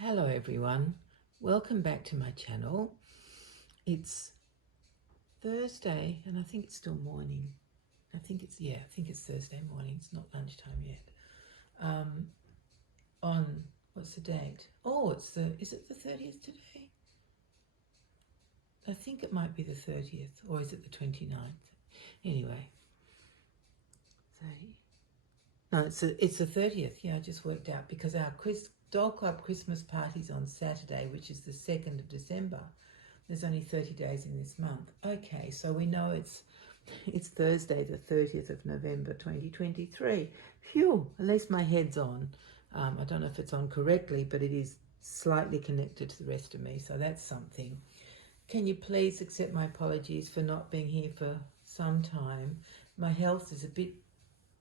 Hello everyone, welcome back to my channel. It's Thursday and I think it's still morning. I think it's Thursday morning. It's not lunchtime yet. On what's the date? Oh, is it the 30th today? I think it might be the 30th, or is it the 29th? Anyway, 30. No, it's the 30th. Yeah, I just worked out because our Doll Club Christmas party's on Saturday, which is the 2nd of December. There's only 30 days in this month. Okay, so we know it's Thursday, the 30th of November, 2023. Phew, at least my head's on. I don't know if it's on correctly, but it is slightly connected to the rest of me, so that's something. Can you please accept my apologies for not being here for some time? My health is a bit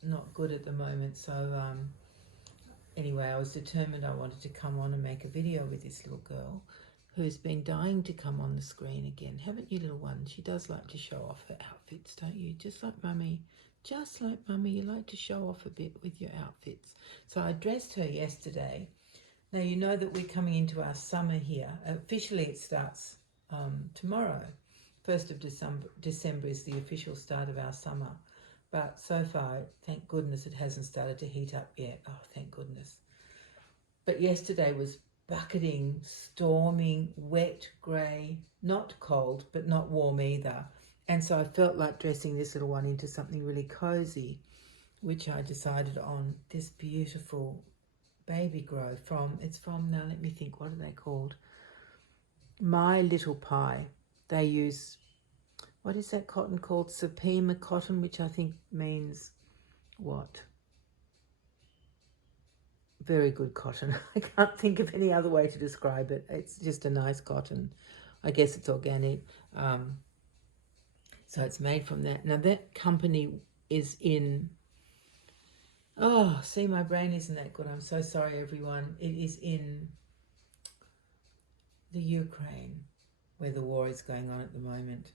not good at the moment, so anyway, I was determined I wanted to come on and make a video with this little girl who's been dying to come on the screen again. Haven't you, little one? She does like to show off her outfits, don't you? Just like Mummy. Just like Mummy, you like to show off a bit with your outfits. So I dressed her yesterday. Now, you know that we're coming into our summer here. Officially, it starts tomorrow. 1st of December is the official start of our summer. But so far, thank goodness it hasn't started to heat up yet. Oh, thank goodness. But yesterday was bucketing, storming, wet, grey, not cold, but not warm either. And so I felt like dressing this little one into something really cozy, which I decided on this beautiful baby grow now let me think, what are they called? My Little Pie. They use, what is that cotton called? Supima cotton, which I think means what? Very good cotton. I can't think of any other way to describe it. It's just a nice cotton. I guess it's organic. So it's made from that. Now that company is in, oh, see, my brain isn't that good. I'm so sorry, everyone. It is in the Ukraine, where the war is going on at the moment.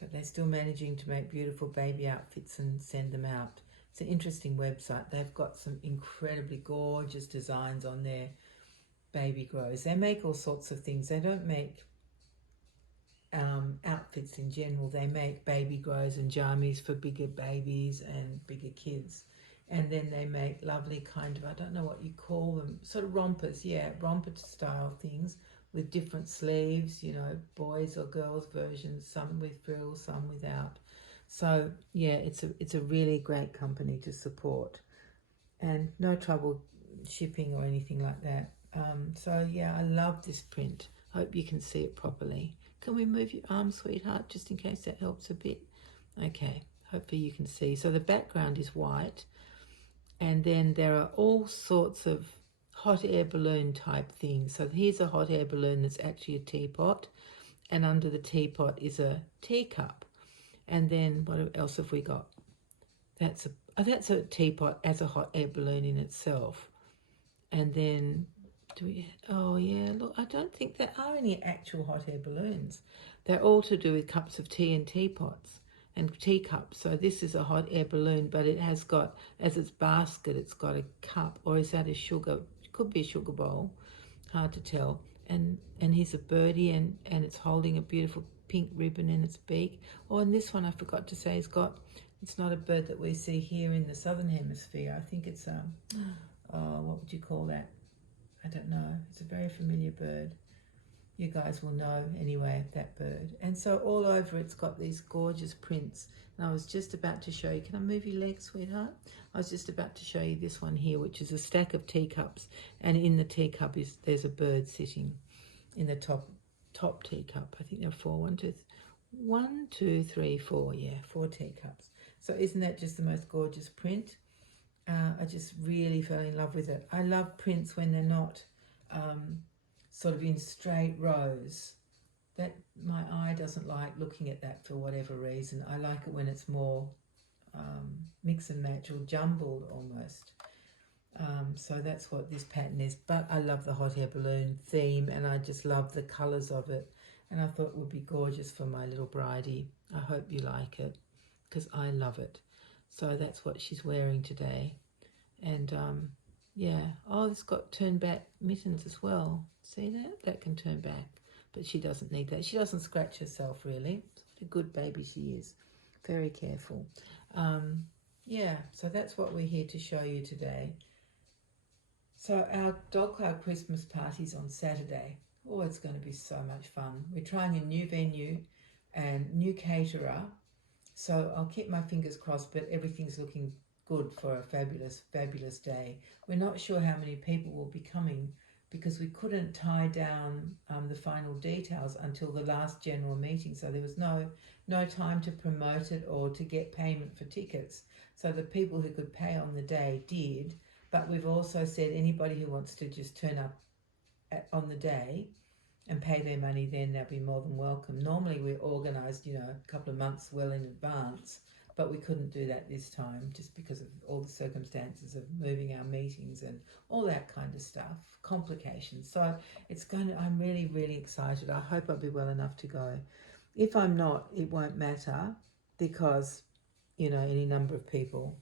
But they're still managing to make beautiful baby outfits and send them out. It's an interesting website. They've got some incredibly gorgeous designs on their baby grows. They make all sorts of things. They don't make outfits in general. They make baby grows and jammies for bigger babies and bigger kids. And then they make lovely kind of, I don't know what you call them, sort of rompers, yeah, romper style things with different sleeves, you know, boys or girls versions, some with frills, some without. So yeah, it's a really great company to support, and no trouble shipping or anything like that. So yeah, I love this print. Hope you can see it properly. Can we move your arm, sweetheart, just in case that helps a bit? Okay, hopefully you can see. So the background is white, and then there are all sorts of hot air balloon type things. So here's a hot air balloon that's actually a teapot, and under the teapot is a teacup. And then what else have we got? That's a teapot as a hot air balloon in itself. And then oh yeah, look, I don't think there are any actual hot air balloons. They're all to do with cups of tea and teapots and teacups. So this is a hot air balloon, but it has got, as its basket, it's got a cup, or is that a sugar? It could be a sugar bowl, hard to tell. And here's a birdie, and it's holding a beautiful pink ribbon in its beak. Oh, and this one I forgot to say, it's not a bird that we see here in the southern hemisphere. I think it's what would you call that? I don't know. It's a very familiar bird. You guys will know anyway, that bird. And so all over it's got these gorgeous prints. And I was just about to show you, can I move your legs, sweetheart? I was just about to show you this one here, which is a stack of teacups. And in the teacup there's a bird sitting in the top teacup. I think there are four. One, two, three, four. Yeah, 4 teacups. So isn't that just the most gorgeous print? I just really fell in love with it. I love prints when they're not sort of in straight rows. That my eye doesn't like looking at that for whatever reason. I like it when it's more mix and match or jumbled almost. So that's what this pattern is. But I love the hot air balloon theme, and I just love the colours of it. And I thought it would be gorgeous for my little bridie. I hope you like it, because I love it. So that's what she's wearing today. And Yeah. Oh, it's got turn back mittens as well. See that? That can turn back. But she doesn't need that. She doesn't scratch herself really. What a good baby she is. Very careful. Yeah, so that's what we're here to show you today. So our Dog Cloud Christmas party's on Saturday. Oh, it's going to be so much fun. We're trying a new venue and new caterer. So I'll keep my fingers crossed, but everything's looking good for a fabulous, fabulous day. We're not sure how many people will be coming because we couldn't tie down the final details until the last general meeting. So there was no time to promote it or to get payment for tickets. So the people who could pay on the day did, but we've also said anybody who wants to just turn up on the day and pay their money, then they'll be more than welcome. Normally we're organised, a couple of months well in advance, but we couldn't do that this time just because of all the circumstances of moving our meetings and all that kind of stuff, complications. So I'm really, really excited. I hope I'll be well enough to go. If I'm not, it won't matter because, any number of people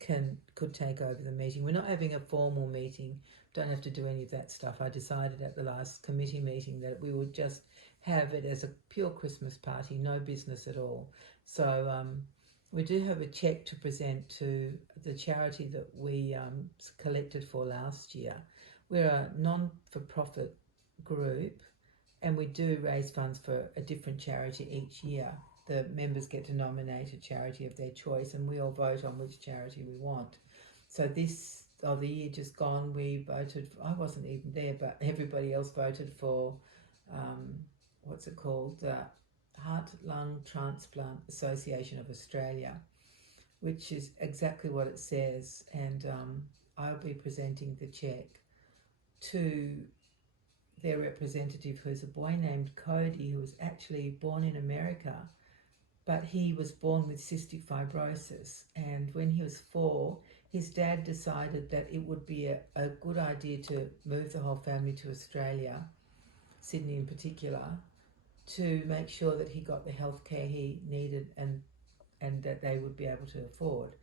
could take over the meeting. We're not having a formal meeting. Don't have to do any of that stuff. I decided at the last committee meeting that we would just have it as a pure Christmas party, no business at all. So we do have a cheque to present to the charity that we collected for last year. We're a non-for-profit group and we do raise funds for a different charity each year. The members get to nominate a charity of their choice and we all vote on which charity we want. So the year just gone, we voted, I wasn't even there, but everybody else voted for, what's it called? The Heart Lung Transplant Association of Australia, which is exactly what it says. And I'll be presenting the cheque to their representative, who's a boy named Cody, who was actually born in America, but he was born with cystic fibrosis. And when he was 4, his dad decided that it would be a good idea to move the whole family to Australia, Sydney in particular, to make sure that he got the health care he needed and that they would be able to afford.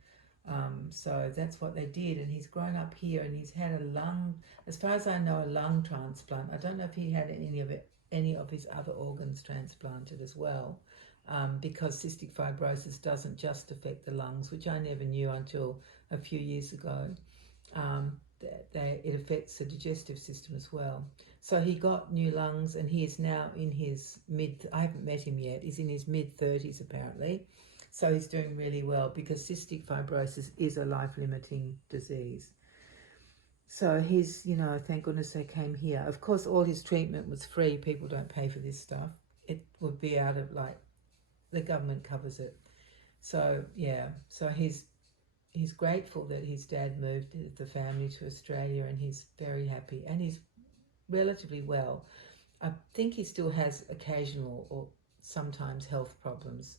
So that's what they did, and he's grown up here and he's had a lung, as far as I know, a lung transplant. I don't know if he had any of his other organs transplanted as well, because cystic fibrosis doesn't just affect the lungs, which I never knew until a few years ago. It affects the digestive system as well. So he got new lungs and he is now in his I haven't met him yet, he's in his mid-30s apparently. So he's doing really well because cystic fibrosis is a life-limiting disease. So he's, thank goodness they came here. Of course, all his treatment was free. People don't pay for this stuff. It would be out of the government covers it. So yeah, so he's grateful that his dad moved the family to Australia and he's very happy and he's relatively well. I think he still has occasional or sometimes health problems.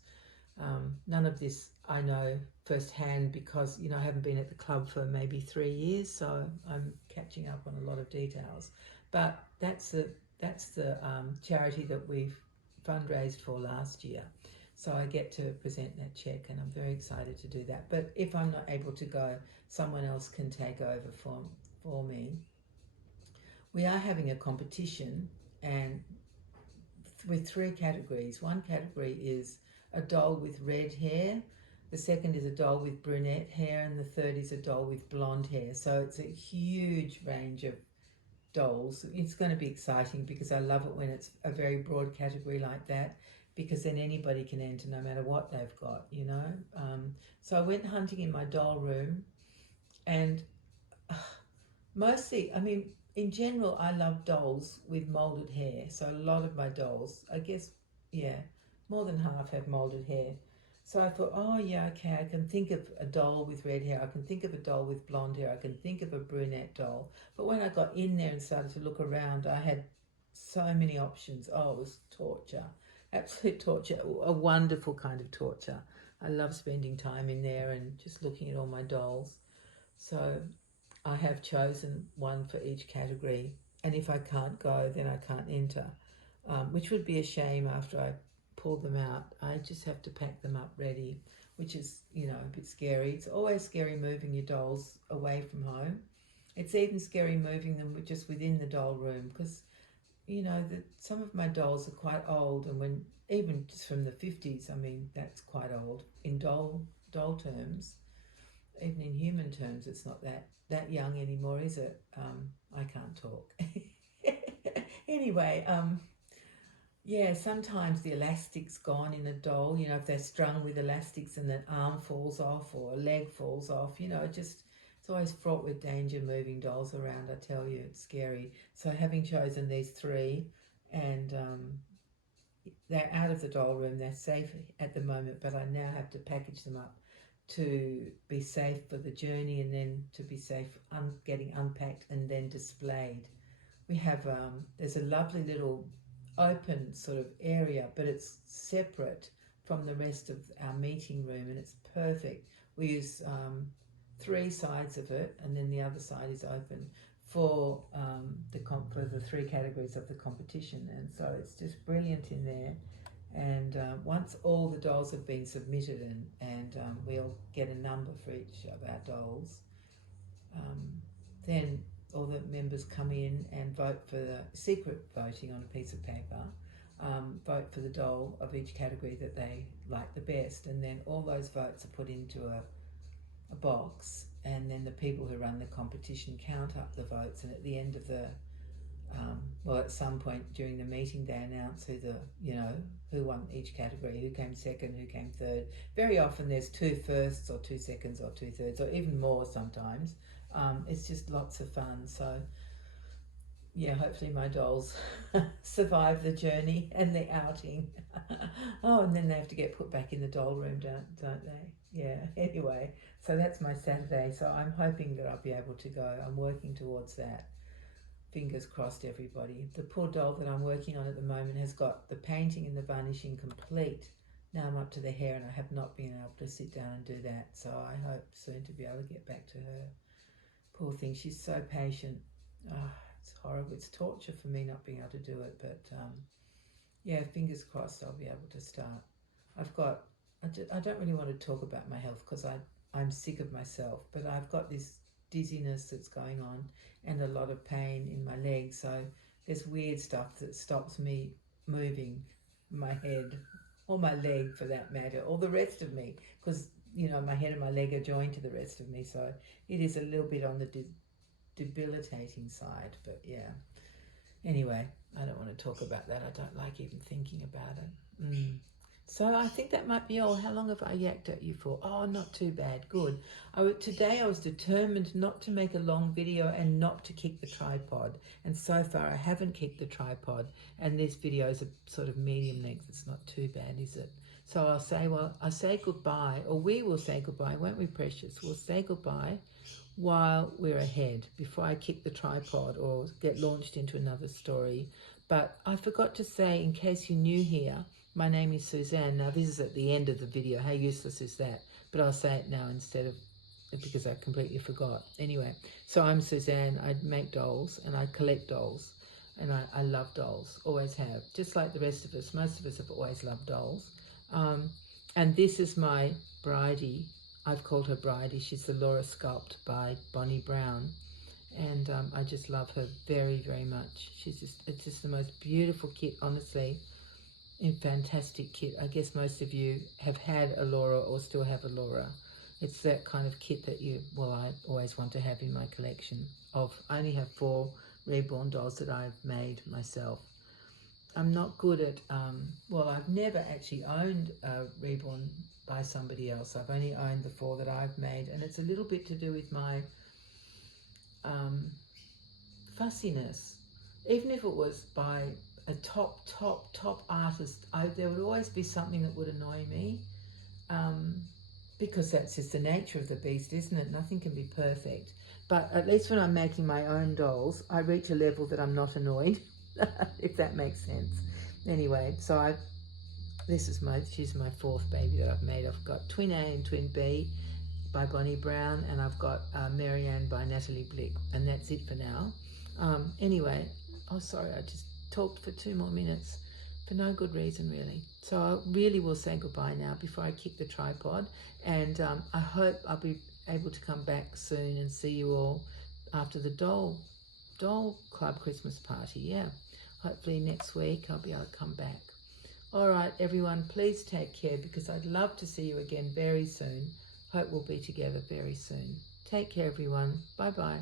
None of this I know firsthand because I haven't been at the club for maybe 3 years, so I'm catching up on a lot of details. But that's the charity that we've fundraised for last year. So I get to present that cheque and I'm very excited to do that. But if I'm not able to go, someone else can take over for me. We are having a competition and with 3 categories. One category is a doll with red hair, the second is a doll with brunette hair, and the third is a doll with blonde hair. So it's a huge range of dolls. It's going to be exciting because I love it when it's a very broad category like that, because then anybody can enter no matter what they've got, So I went hunting in my doll room and mostly, in general, I love dolls with moulded hair. So a lot of my dolls, I guess, more than half have moulded hair. So I thought, oh yeah, okay, I can think of a doll with red hair. I can think of a doll with blonde hair. I can think of a brunette doll. But when I got in there and started to look around, I had so many options. Oh, it was torture. Absolute torture. A wonderful kind of torture. I love spending time in there and just looking at all my dolls. So I have chosen one for each category, and if I can't go, then I can't enter, which would be a shame after I pull them out. I just have to pack them up ready, which is, a bit scary. It's always scary moving your dolls away from home It's even scary moving them just within the doll room, because you know that some of my dolls are quite old, and when even just from the 50s, I mean that's quite old in doll terms. Even in human terms, it's not that young anymore, is it? I can't talk. Anyway, yeah, sometimes the elastic's gone in a doll, you know, if they're strung with elastics and an arm falls off or a leg falls off, you know, it's always fraught with danger moving dolls around, I tell you, it's scary. So having chosen these three, and they're out of the doll room, they're safe at the moment, but I now have to package them up to be safe for the journey, and then to be safe getting unpacked and then displayed. We have, there's a lovely little open sort of area, but it's separate from the rest of our meeting room, and it's perfect. We use three sides of it, and then the other side is open for for the three categories of the competition, and so it's just brilliant in there. And once all the dolls have been submitted, and we'll get a number for each of our dolls, then all the members come in and vote for the secret voting on a piece of paper, vote for the doll of each category that they like the best, and then all those votes are put into a box, and then the people who run the competition count up the votes, and at the end of the well, at some point during the meeting, they announce who won each category, who came second, who came third. Very often there's 2 firsts or 2 seconds or 2 thirds, or even more sometimes. It's just lots of fun. So yeah, hopefully my dolls survive the journey and the outing. Oh, and then they have to get put back in the doll room, don't they? Yeah, anyway, so that's my Saturday. So I'm hoping that I'll be able to go. I'm working towards that. Fingers crossed, everybody. The poor doll that I'm working on at the moment has got the painting and the varnishing complete. Now I'm up to the hair, and I have not been able to sit down and do that. So I hope soon to be able to get back to her. Poor thing, she's so patient. Oh, it's horrible. It's torture for me not being able to do it. But yeah, fingers crossed I'll be able to start. I don't really want to talk about my health because I'm sick of myself. But I've got this dizziness that's going on, and a lot of pain in my legs, so there's weird stuff that stops me moving my head or my leg for that matter, or the rest of me, because you know my head and my leg are joined to the rest of me, so it is a little bit on the debilitating side. But yeah, anyway, I don't want to talk about that. I don't like even thinking about it. So I think that might be all. How long have I yacked at you for? Oh, not too bad. Good. Today I was determined not to make a long video and not to kick the tripod. And so far I haven't kicked the tripod. And this video is a sort of medium length. It's not too bad, is it? So I'll say goodbye, or we will say goodbye, won't we, precious? We'll say goodbye while we're ahead, before I kick the tripod or get launched into another story. But I forgot to say, in case you're new here, my name is Suzanne. Now this is at the end of the video. How useless is that? But I'll say it now instead of, because I completely forgot. Anyway, so I'm Suzanne. I make dolls and I collect dolls. And I love dolls, always have. Just like the rest of us. Most of us have always loved dolls. And this is my Bridie. I've called her Bridie. She's the Laura Sculpt by Bonnie Brown. And I just love her very, very much. It's just the most beautiful kit, honestly. In fantastic kit. I guess most of you have had a Laura or still have a Laura. It's that kind of kit that I always want to have in my collection. I only have 4 Reborn dolls that I've made myself. I'm not good at, I've never actually owned a Reborn by somebody else. I've only owned the 4 that I've made, and it's a little bit to do with my fussiness. Even if it was by a top artist, there would always be something that would annoy me, because that's just the nature of the beast, isn't it? Nothing can be perfect. But at least when I'm making my own dolls, I reach a level that I'm not annoyed, if that makes sense. Anyway, so she's my 4th baby that I've made. I've got Twin A and Twin B by Bonnie Brown, and I've got Marianne by Natalie Blick, and that's it for now. Anyway, sorry, I just talked for 2 more minutes for no good reason, really. So I really will say goodbye now before I kick the tripod, and I hope I'll be able to come back soon and see you all after the doll club Christmas party. Yeah, hopefully next week I'll be able to come back. All right, everyone, please take care, because I'd love to see you again very soon. Hope we'll be together very soon. Take care, everyone. Bye-bye.